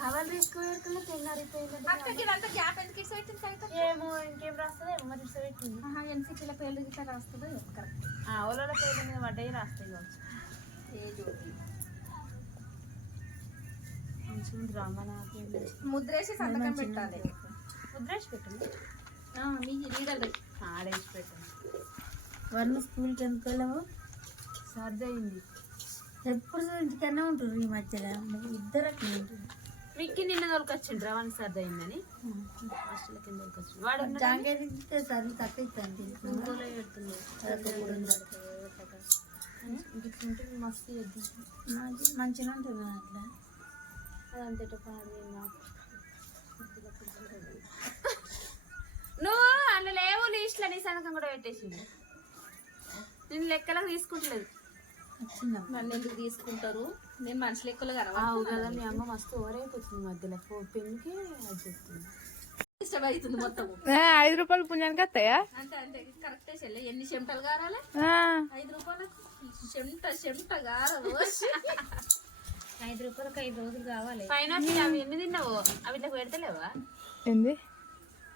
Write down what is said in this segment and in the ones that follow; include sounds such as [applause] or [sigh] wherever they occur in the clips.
Cover తీసుకుని gap ఎందుకు ఏమో ఇంకేం రాస్తుందో ఏమో మరి ఇట్లా పెట్టింది. ఎన్సీపీల పేర్లు ఇట్లా రాస్తుందో కరెక్ట్. ఓలోల పేర్ల మీద పడ్డాయి రాస్తాయి కావచ్చు. ఏ జ్యోతి మంచిగా ఉంది రామణ పేర్లు. ముద్రేసి సంతకం పెట్టాలి. ముద్రేసి పెట్టండి. మీ లీడర్ ఆడేసి పెట్టండి. వాళ్ళు స్కూల్కి ఎందుకు వెళ్ళవు? సర్ది అయింది ఎప్పుడు ఇంటికన్నా ఉంటుంది ఈ మధ్యలో. ఇద్దరు అట్లా విక్కి నిన్న దొరకొచ్చిండ్రా వానికి సర్ది అయిందని హాస్టల్ కింద దొరకొచ్చిండు వాడు ఇంకోలో పెడుతుంది మస్తు ఎద్దు మంచిగా ఉంటుంది అట్లా? అదంతట [laughs] నువ్వు అందులో లేవు లిస్ట్లో నీ సంతకం కూడా పెట్టేసింది నేను లెక్కలకు తీసుకుంటలేదు. నన్ను ఎందుకు తీసుకుంటారు? నేను మనిషి లెక్కలు అవు కదా మీ అమ్మ మస్తు ఓరైపోతుంది మధ్యలో. ఫో పెన్కి అది చెప్తుంది. ఐదు రూపాయలు పుణ్యానికి వస్తాయా? అంటే అంటే కరెక్టే చెల్లె. ఎన్ని చెమటలు గారాలి? ఆ, ఐదు రూపాయలు? చెమట చెమట గారలు. ఐదు రూపాయలకు ఐదు రోజులు కావాలి. పైన అవి ఎన్ని తిన్నావు? అవి ఇట్లా పెడతలేవా? ఏంది?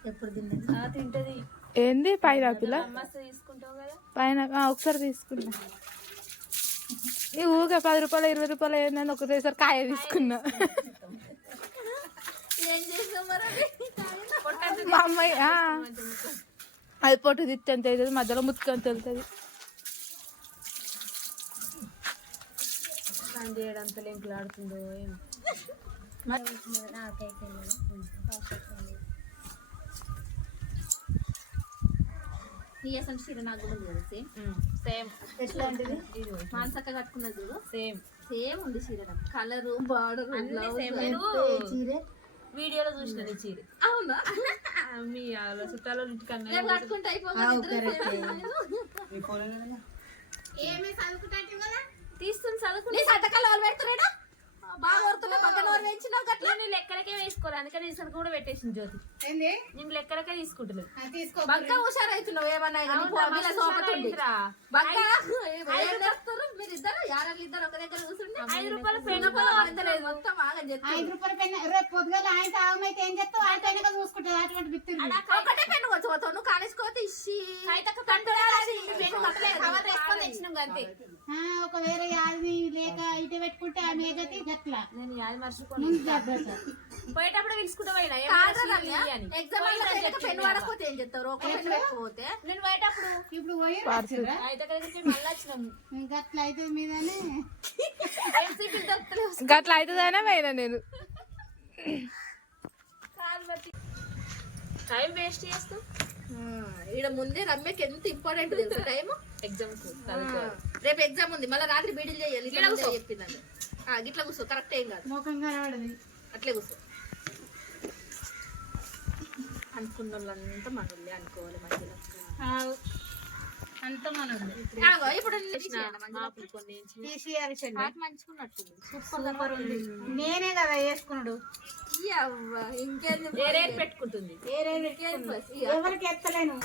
ఎప్పుడు తిన్నది? ఆ, తింటది. ఏంది? పైనాపిల్ మస్తు తీసుకుంటావు కదా. పైన ఒకసారి తీసుకున్నా ఈ ఊగా పది రూపాయలు ఇరవై రూపాయలు ఏందని ఒకటేసారి కాయ తీసుకున్నా? మా అమ్మాయి ఆ, అది పొట్టు తిత్తి ఎంత అవుతుంది మధ్యలో ముత్తుకొని తెలుతుంది స్నానం చేయడంత లెంకులు ఆడుతుందో ఏమో. నాకైతే నీ అసలు చీర నాకు కూడా ఉంది కదా సేమ్ ఎట్లాంటిది? మానసక్క కట్టుకున్నది చూడు. సేమ్ సేమ్ ఉంది చీర కలరు బార్డర్ చీరే. వీడియోలో చూసిన నీ చీర. అవునా? [laughs] మీ చుట్టాల ఇంటికన్నా కట్టుకుంటే అయిపోతుంది తీస్తుంది చదువుకుని నీ సంతకాలు వాళ్ళు పెడుతున్నాడా? బాగా కొడుతున్నా పక్కన ఎవరు పెంచినావు గట్ల? నేను లెక్కలకే వేసుకోవాలి అందుకని కూడా పెట్టేసింది జ్యోతి. నేను లెక్కలకే బక్క హుషారైతున్నావు ఏమన్నా కానీ అవునా, వీళ్ళ మస్తు సోపతుంది హుషారైందిరా. బక్క ఏం చేస్తారు? మీరు ఇద్దరు యారలు ఇద్దరు ఒక దగ్గర కూర్చుంటే? ఐదు రూపాయల పెన్ అంతలేదు మొత్తం ఆగం చెప్తారు ఐదు రూపాయల పెన్ రేపు పొద్దుగాల ఆయన తాగమైతే ఏం చేస్తావు? ఆయన పైన చూసుకుంటుంది అటువంటి బిత్తులు ఒకటే నువ్వు ఇచ్చి ఒక వేరే యాది లేక ఇటు పెట్టుకుంటే గట్ల నేను యాది మర్చిపోను ముందు జాగ్రత్త పోయేటప్పుడు పిలుచుకుంటా పోయినా? ఏం కాదు చేసి అని. ఎగ్జామ్ పెన్ను ఏం ఒక పెన్ను నేను పోయేటప్పుడు ఇప్పుడు పోయి అయితే దగ్గరికి మళ్ళీ వచ్చినాం. గట్ల అయితే మీదనే. ఎంసీపీ దొరుకుతలేవు గట్ల అవుతుందనే పోయినా నేను. టైం వేస్ట్ చేస్తాం. ఈడ ముందే రమ్యకి ఎంత ఇంపార్టెంట్ తెలుసు టైం ఎగ్జామ్కు రేపు ఎగ్జామ్ ఉంది. మళ్ళీ రాత్రి బీడీలు చేయాలి. చెప్పిందండి. ఆ, గిట్ల కూర్చో. కరెక్ట్ ఏం కాదు. కనబడదు. అట్లే కూర్చో. అనుకున్న వాళ్ళంతా మనల్ని అనుకోవాలి మధ్యలో. అంత మనది ఆగో, ఇప్పుడు నేను సూపర్ ఉంది. కదా వేసుకున్నాడు. వేరే పెట్టుకుంటుంది? ఇక. ఎవరికి ఎత్తలేను.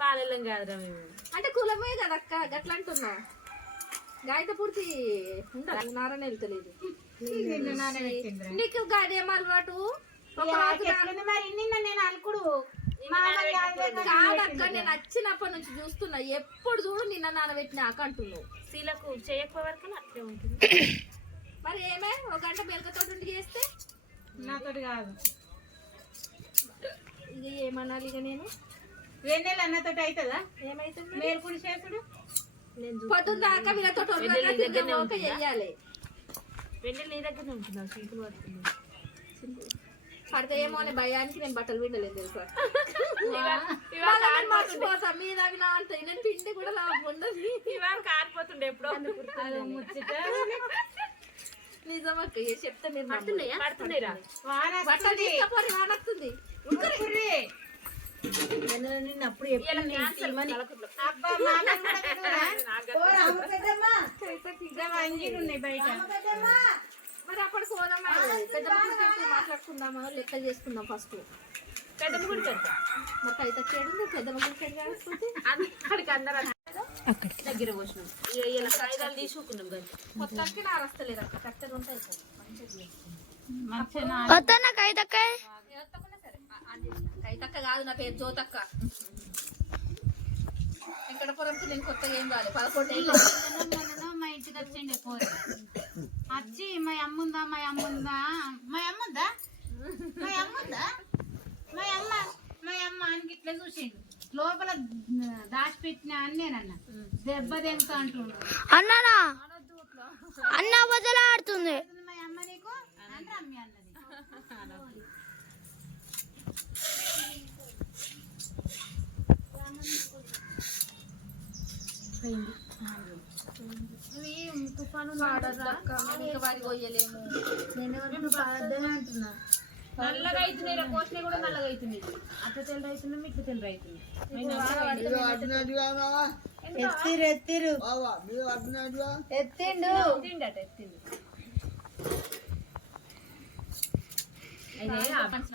పాలెల్లం కాదురా మేము. అంటే కులమే కదా అక్క గట్ల అంటున్నావు గాయత పూర్తి ఉండాలి నారాయణ వెళ్తలేదు నిన్ను నాన్న పెట్టిండ్రా. నీకు గాదేం అలవాటు? మరి? నిన్న నేను అలుకుడు. కాదక్క నేను వచ్చినప్పటి నుంచి చూస్తున్నా. ఎప్పుడు చూడు నిన్న నానబెట్టిన ఆక అంటున్నావు. శీలకు చేయకపోయే వరకు అట్లే ఉంటుంది. మరి ఏమే? ఒక గంట బెలకతో ఉండి చేస్తే? నాతోటి కాదు. ఇక ఏమనాలి ఇక నేను? వెన్నెల అన్నతోటి అవుతుందా ఏమైతుంది? మేల్కుడి చేసుడు నేను పొద్దున్న దాకా వీళ్ళతో? చెయ్యాలి. నీ ఉంటున్నావు సింకులు అనే భయానికి నేను బట్టలు పిండలేదు తెలుసా? మర్చిపోతా మీద అవి నా అంటాయి. నేను పిండి కూడా ఉండదు ఇవాళ కారిపోతుండే ఎప్పుడో. నిజమక్క ఏ చెప్తే మీరు పడుతున్నాయా? పడుతున్నాయిరా. వాన వస్తుంది. నిన్న అప్పుడు [laughs] మరి అప్పటికి పోదామా? మాట్లాడుకుందామా? లెక్కలు చేసుకుందాం ఫస్ట్. అక్కడికి. దగ్గర పోసినాం. ఇక ఇలా కాగితాలు తీసుకున్నాం గంతే మొత్తానికి నా రస్తలేదు అక్క. కట్టెలు ఉంటాయి సార్ వస్తానా కైతక్కాయ ఎత్తకున్నా సరే ఆ- అది కైతక్క కాదు నా పేరు జ్యోతక్క. వెంకటపురంకి నేను కొత్తగా ఏం రాలేదు పదకొండు ఏళ్ళు మా ఇంటికి వచ్చిండే పోరు వచ్చి మా అమ్ముందా మా అమ్ముందా మా అమ్ముందా మా అమ్ముందా మా అమ్మ మా అమ్మ అని ఇట్లా చూసిండు లోపల దాచిపెట్టిన అని నన్న దెబ్బ దెంక అంటుండు అన్న అన్న వదలాడుతుంది మా అమ్మ నీకు అని రమ్మి అన్నది వారి పోయలేము. నల్లగా అవుతున్నాయి కూడా నల్లగా అవుతున్నాయి అట్లా తెల్ల అవుతున్నాం ఇట్లా తెల్ల అవుతున్నాయి ఎత్తిరు ఎత్తిరు. ఎత్తిండు. తిండట ఎత్తింది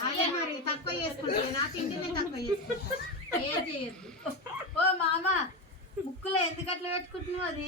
అదే మరి తక్కువ చేసుకుంటే నా తిండి నేను తక్కువ చేసుకుంటా ఏం చేయొద్దు. ఓ మామ ముక్కులో ఎందుకు అట్లా పెట్టుకుంటున్నావు అది?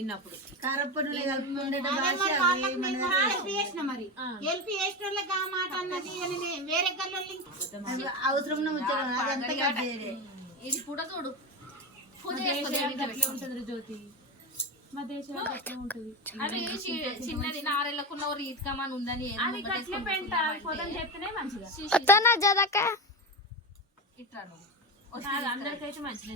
ఇన్నప్పుడు. కలుపుకుంటే మరి మాట అన్నది వేరే గల్లోళ్ళకి అవసరం. ఇది కూడా చూడు. జ్యోతి? చిన్నది నారెళ్ళకున్న రీతికమని ఉందని చెప్తేనే మంచిగా. ఇట్లా అందరికైతే మంచిగా